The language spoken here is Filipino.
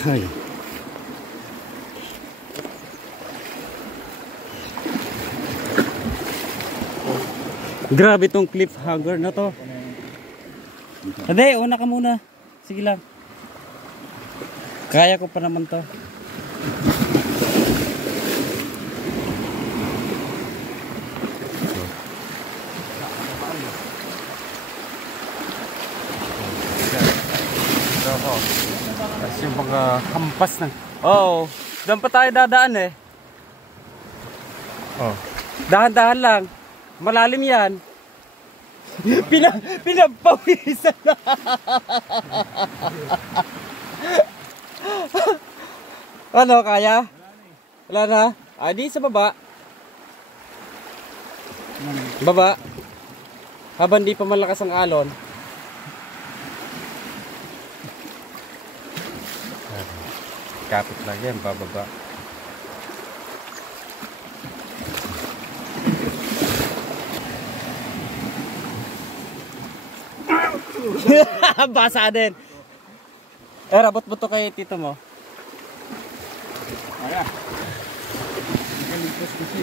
Ay. Grabe tong cliffhanger na to. Hindi, una ka muna. Sige lang. Kaya ko pa naman to. Tapos yung mga hampas ng... Oo. Doon pa tayo dadaan eh. Oh. Dahan-dahan lang. Malalim yan. Pinapawisan na. Ano, kaya? Wala na? Ah, di sa baba. Baba. Habang di pa malakas ang alon. Kapit lang yan, bababa. Basa din. Rabot mo to kay tito mo. Ayan. Nakaligtas kasi.